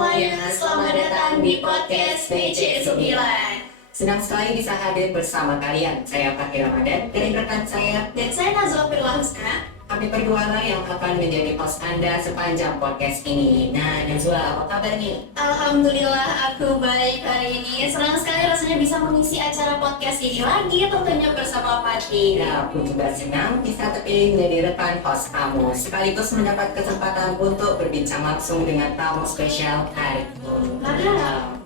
semuanya, selamat datang di podcast PC9. Senang sekali bisa hadir bersama kalian. Saya Fakir Ramadan dari rekan saya. Dan saya Nazwa Firla Husna. Kami berdua lah yang akan menjadi host Anda sepanjang podcast ini. Nah, Nazwa, apa kabar nih? Alhamdulillah aku baik hari ini. Senang sekali rasanya bisa mengisi acara podcast ini lagi tentunya bersama Fatih. Ya, aku juga senang bisa terpilih menjadi rekan host kamu. Sekaligus mendapat kesempatan untuk berbincang langsung dengan tamu spesial hari ini.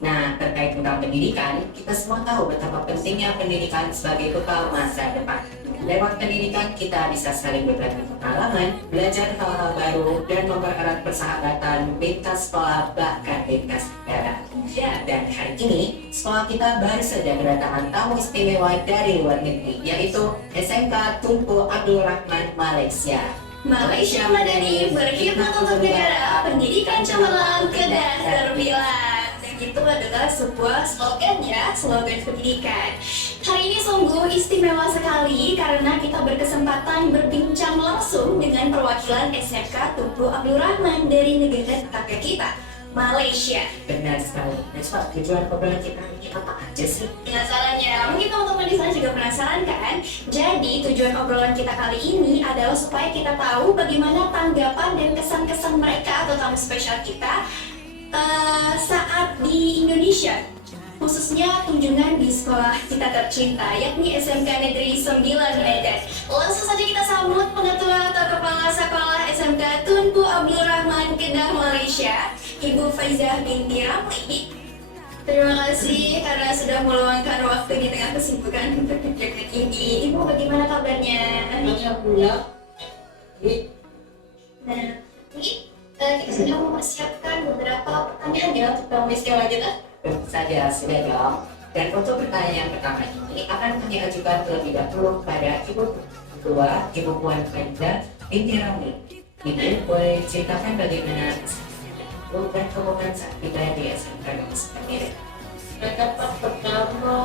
Nah, terkait tentang pendidikan, kita semua tahu betapa pentingnya pendidikan sebagai bekal masa depan. Lewat pendidikan, kita bisa saling berbagi pengalaman, belajar hal-hal baru, dan mempererat persahabatan lintas sekolah bahkan lintas negara. Ya, dan hari ini, sekolah kita baru saja kedatangan tamu istimewa dari luar negeri, yaitu SMK Tunku Abdul Rahman, Malaysia. Malaysia Madani berkhidmat untuk negara, pendidikan cemerlang, kedah terbilang. Itu adalah sebuah slogan ya, slogan pendidikan. Hari ini sungguh istimewa sekali karena kita berkesempatan berbincang langsung dengan perwakilan SMK Tunku Abdul Rahman dari negara tetangga kita, Malaysia. Benar sekali. Dan soal tujuan obrolan kita ini apa aja sih? Penasaran ya? Mungkin teman-teman di sana juga penasaran kan? Jadi tujuan obrolan kita kali ini adalah supaya kita tahu bagaimana tanggapan dan kesan-kesan mereka atau tamu spesial kita saat di Indonesia, khususnya kunjungan di sekolah kita tercinta, yakni SMK Negeri 9 Medan. Langsung saja kita sambut Pengetua atau Kepala Sekolah SMK Tunku Abdul Rahman, Kedah, Malaysia, Ibu Faizah binti Ramli. Terima kasih karena sudah meluangkan waktu di tengah kesibukan untuk kunjungan ini. Ibu, bagaimana kabarnya? Alhamdulillah. Nah, ini kita sudah mempersiapkan beberapa pertanyaan ya untuk tamu istimewa kita. Tentu saja, sudah dong. Dan untuk pertanyaan yang pertama ini akan kami ajukan terlebih dahulu kepada Ibu Ketua, Ibu Puan Faizah binti Ramli. Ibu, boleh ceritakan bagaimana itu dan hubungan saat kita di SMK ini? Dapat pertama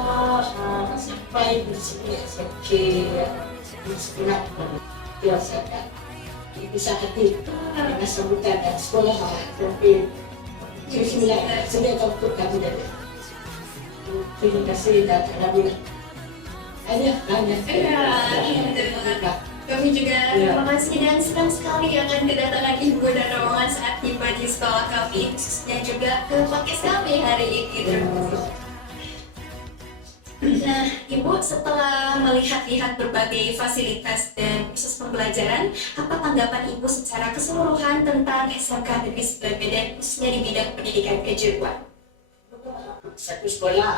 sampai di sini SMK di sekolah biasa kan. Bisa hadir dengan sambutan dan sekolah tapi sudah untuk kami dari. Terima kasih dan alhamdulillah. Hanya. Kami juga terima kasih dan senang sekali akan kedatangan Ibu dan rombongan saat tiba di sekolah kami, khususnya juga ke podcast kami hari ini. Nah, Ibu, setelah melihat-lihat berbagai fasilitas dan proses pembelajaran, apa tanggapan Ibu secara keseluruhan tentang SMK Negeri 9 Medan, khususnya di bidang pendidikan kejuruan? Satu sekolah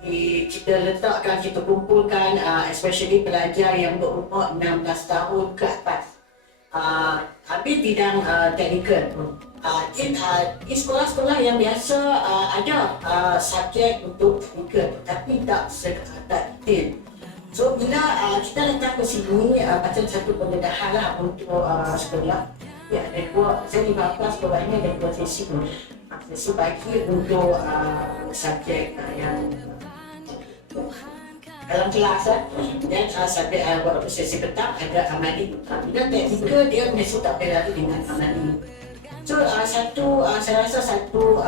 kita letakkan, kita kumpulkan especially pelajar yang berumur 16 tahun ke atas. Habis bidang teknikal. Di sekolah-sekolah yang biasa ada subjek untuk teknikal tapi tak detail. So bila kita letak ke sini macam satu pendedahan lah untuk sekolah. Ya, ada dua, saya di bawah sekolah ini ada dua sesi. Sesi pagi untuk subjek yang dalam kelas dan subjek sesi petang ada amali. Bila teknikal dia mesti tak berlari dengan amali. So saya rasa satu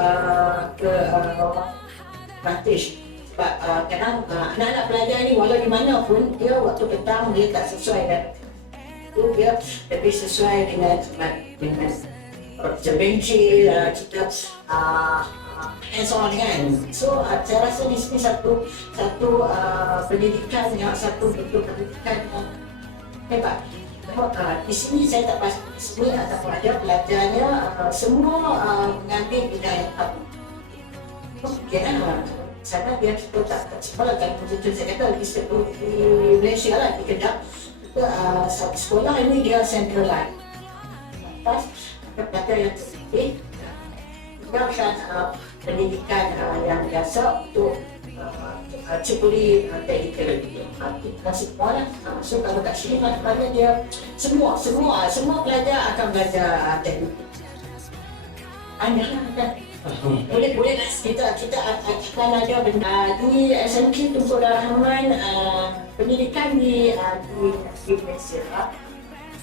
praktis sebab kadang anak-anak pelajar ni walau di mana pun dia waktu petang dia tak sesuai kan. Itu dia lebih sesuai dengan benci kita hands on kan. So saya rasa di sini satu pendidikan yang satu bentuk pendidikan yang hebat. Di sini saya tak pasti di sini ataupun ada pelajarnya semua mengambil bidang yang sama. Mungkin sana dia kita tak sekolah kan betul saya kata di Malaysia lah di Kedah satu sekolah ini dia centralized. Atas pelajar yang terpilih gunakan pendidikan yang biasa untuk cipuli teknikal kita semua lah. So kalau kat sini maknanya dia semua pelajar akan belajar teknik. Hanya kan boleh kita akan ada benda di SMK Tunku Abdul Rahman pendidikan di Malaysia.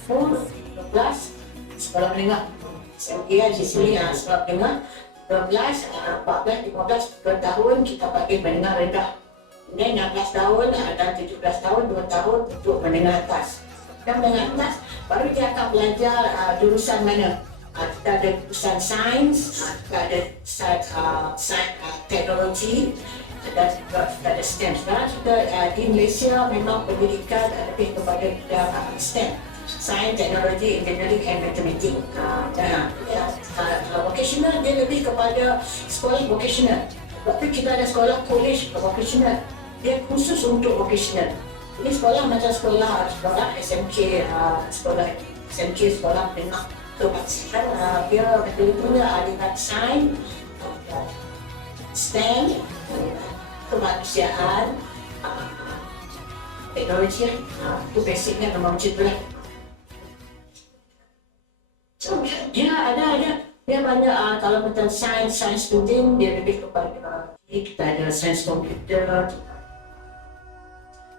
12 sekolah menengah Kemudian di sini sebab dengar 12, 14, 15, 2 tahun kita pakai menengah rendah. Kemudian 16 tahun dan 17 tahun, 2 tahun untuk menengah atas. Dan menengah atas baru dia akan belajar jurusan mana. Kita ada jurusan sains, kita ada jurusan teknologi, dan juga kita ada STEM. Sekarang kita di Malaysia memang pendidikan lebih kepada bidang STEM. Sains, teknologi, engineering, and mathematics. Dan vocational dia lebih kepada sekolah vocational. Waktu kita ada sekolah college vocational, dia khusus untuk vocational. Ini sekolah macam sekolah SMK, sekolah menengah kebangsaan. Dia punya aliran sains, STEM, kemanusiaan, teknologi. Itu basicnya memang macam tu lah. Ya, ada. Dia banyak kalau macam sains student dia lebih kepada kita ada sains komputer,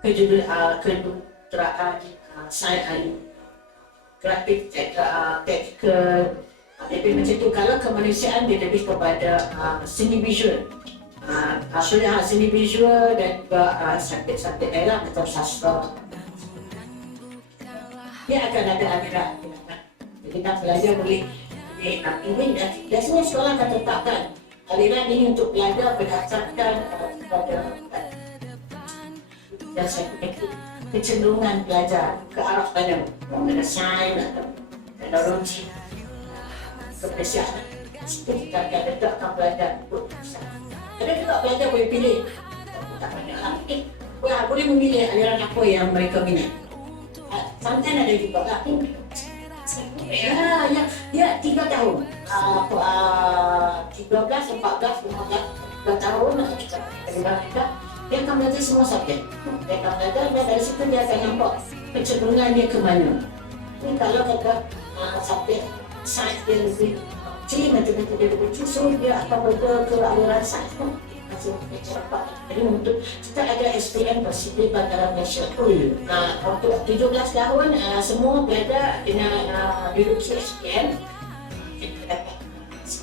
kejuruteraan, sains, grafik, teknikal, lebih macam tu. Kalau kemanusiaan dia lebih kepada seni visual, seni visual dan juga subjek-subjek lain lah macam sastra. Dia akan ada aliran. Jadi kita belajar boleh ini biasanya sekolah akan tetapkan aliran ini untuk belajar berdasarkan kepada kecenderungan belajar ke arah mana, ada sains atau teknologi, kepercayaan. Kita akan letakkan belajar untuk ada juga belajar boleh pilih. Tak banyak lah. Boleh memilih aliran apa yang mereka minat. Sometimes ada juga lah. Ya, 3 tahun. 13, 14, 15, 2 tahun kita dia akan belajar semua subjek. Dia akan belajar dan dari situ dia akan nampak kecenderungan dia ke mana. Ini kalau kata subjek sains dia lebih kecil, matematik dia lebih kecil, so dia akan bergerak ke aliran sains. Jadi untuk kita ada SPM Persipit Bantaran Malaysia. Untuk 17 tahun semua belajar dengan duduki SPM.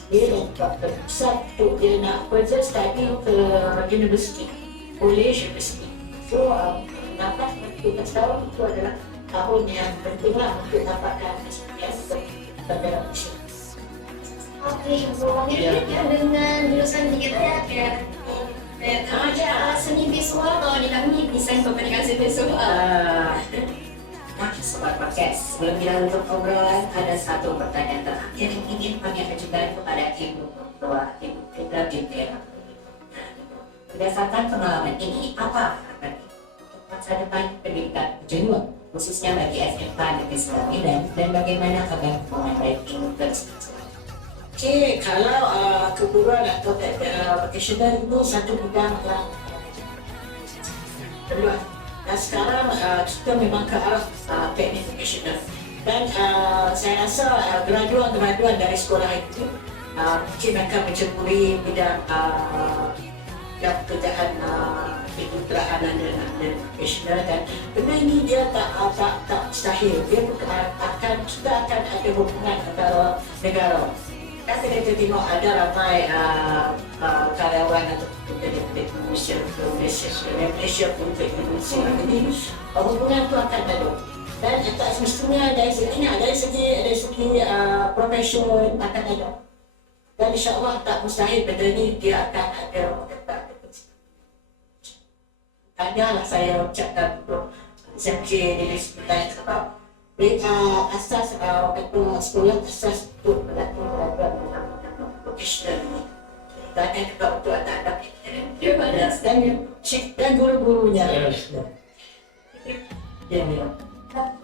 Dia dapat pusat untuk dia nak further study ke universiti, college universiti. So 17 tahun itu adalah tahun yang penting lah untuk dapatkan SPM untuk Bantaran Malaysia. Oke, hubungannya dengan jurusan digital ya ada seni visual kalau di kami desain komunikasi visual. Sobat podcast, sebelum kita untuk obrolan ada satu pertanyaan terakhir yang ingin kami ajukan kepada Ibu Ketua Ibu Fitri Binti. Berdasarkan pengalaman ini, apa harapan untuk masa depan pendidikan kejuruan khususnya bagi SMK Negeri Sembilan dan bagaimana agar hubungan baik ini terus? Okey, kalau keguruan atau vocational itu satu bidang yang kedua. Dan sekarang kita memang ke arah teknik vocational. Dan saya rasa graduan dari sekolah itu mungkin akan menceburi bidang pekerjaan kejuruteraan dan vocational, dan benda ini dia tak mustahil. Dia kita akan ada hubungan antara negara. Kan kita tengok ada ramai karyawan atau pekerja dari Malaysia pun ke Indonesia. Jadi hubungan itu akan ada. Dan tak semestinya dari segi profesion akan ada. Dan insyaAllah tak mustahil benda ni dia akan ada. Tanyalah saya ucapkan untuk SMK Negeri Sembilan sebab asas sekolah asas untuk melakukan vocational. Tanya juga untuk anak-anak dan guru-gurunya.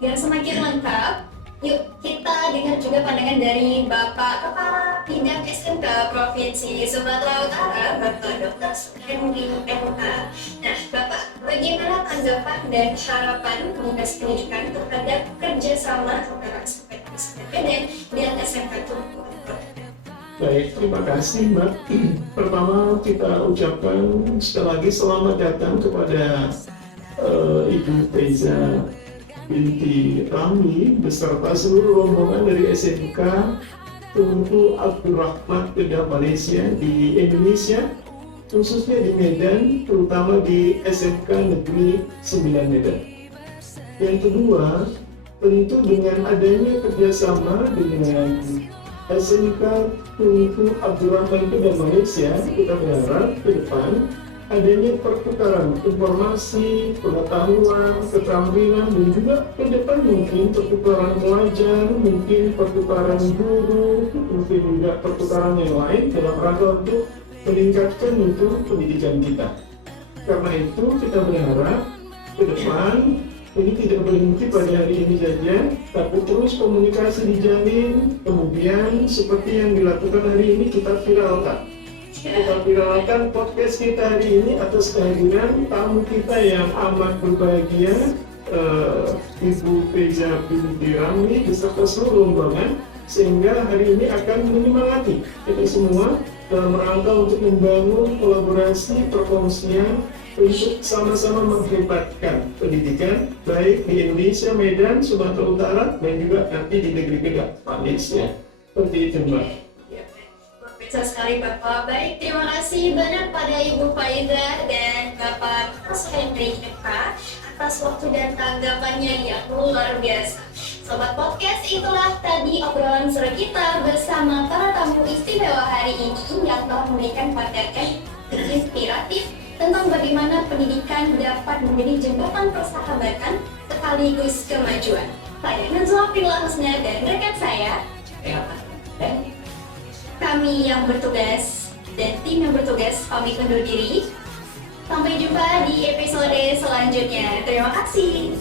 Biar semakin lengkap, yuk kita dengar juga pandangan dari Bapak Kepala Bidang SMK Provinsi Sumatera Utara, Bapak Dr. Henry MA. Nah, Bapak, bagaimana tanggapan dan harapan Dinas Pendidikan terhadap kerjasama antara SMK dan SMK Tunku? Baik, terima kasih Mbak. Pertama kita ucapkan sekali lagi selamat datang kepada Ibu Teza Binti Rami beserta seluruh rombongan dari SMK Tunku Abdurrahman Kedah Malaysia di Indonesia, khususnya di Medan, terutama di SMK Negeri 9 Medan. Yang kedua, tentu dengan adanya kerjasama dengan SMK Tunku Abdurrahman Kedah Malaysia, kita berharap ke depan adanya pertukaran informasi, pengetahuan, keterampilan, dan juga ke depan mungkin pertukaran pelajar, mungkin pertukaran guru, mungkin juga pertukaran yang lain dalam rangka untuk meningkatkan mutu pendidikan kita. Karena itu kita berharap ke depan ini tidak berhenti pada hari ini saja, tapi terus komunikasi dijalin, kemudian seperti yang dilakukan hari ini kita viralkan. Kita viralkan podcast kita hari ini atas kehadiran tamu kita yang amat berbahagia, Ibu Faiza binti Ramli beserta seluruh rombongan, sehingga hari ini akan menyemangati kita semua dalam rangka untuk membangun kolaborasi perkongsian untuk sama-sama menghebatkan pendidikan baik di Indonesia, Medan, Sumatera Utara, dan juga nanti di negeri Kedah, Malaysia. Seperti itu, Mbak. Bisa sekali Bapak. Baik, terima kasih banyak pada Ibu Faiza dan Bapak Mas Henry Eka atas waktu dan tanggapannya yang luar biasa. Sobat Podcast, itulah tadi obrolan seru kita bersama para tamu istimewa hari ini yang telah memberikan pandangan inspiratif tentang bagaimana pendidikan dapat menjadi jembatan persahabatan sekaligus kemajuan. Saya Najwa Firla Husna dan rekan saya, Dan kami yang bertugas dan tim yang bertugas pamit undur diri. Sampai jumpa di episode selanjutnya. Terima kasih.